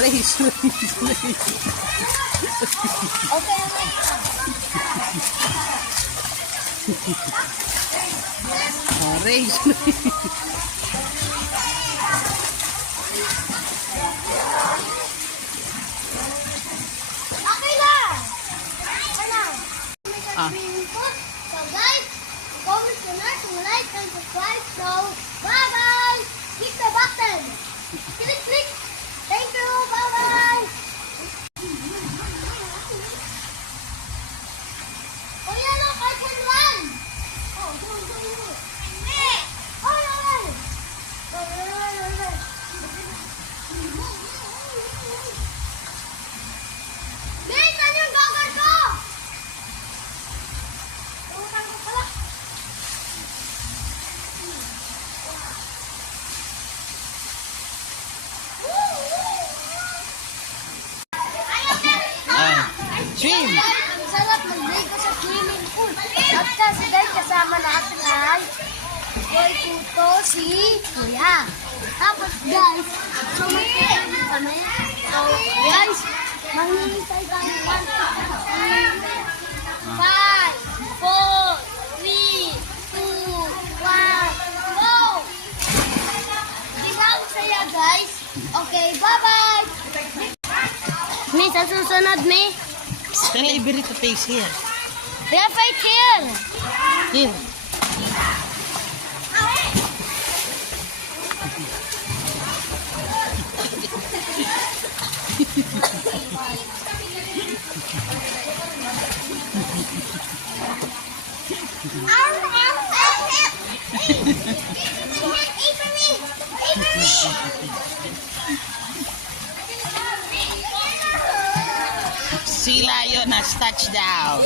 Race. Okay, Race. okay lang. Okay lang. Ah. So guys, comment nyo na kung like and subscribe. So, bye-bye. Click the button. Click, click. Thank you. Bye-bye. Oh, yeah, look, I can run. Oh, go, go, go. Oh, yeah, run. Go, run, run, run, run. Guys, ano yung gagawin ko? Utang ko pala. Swim. Ang sarap magligo sa swimming pool. At kasi guys, kasama natin ay Boy Puto, si Kuya. Tapos guys, sumakit kami. So guys, manghihintay kami 1, 2, 3, 5, 4, 3, 2, 1, go! Tingnan ko saya guys. Okay, bye-bye! Miss, sa susunod, Miss. Can I bury the face here? We have right here. Here. Sea lion has touchdown.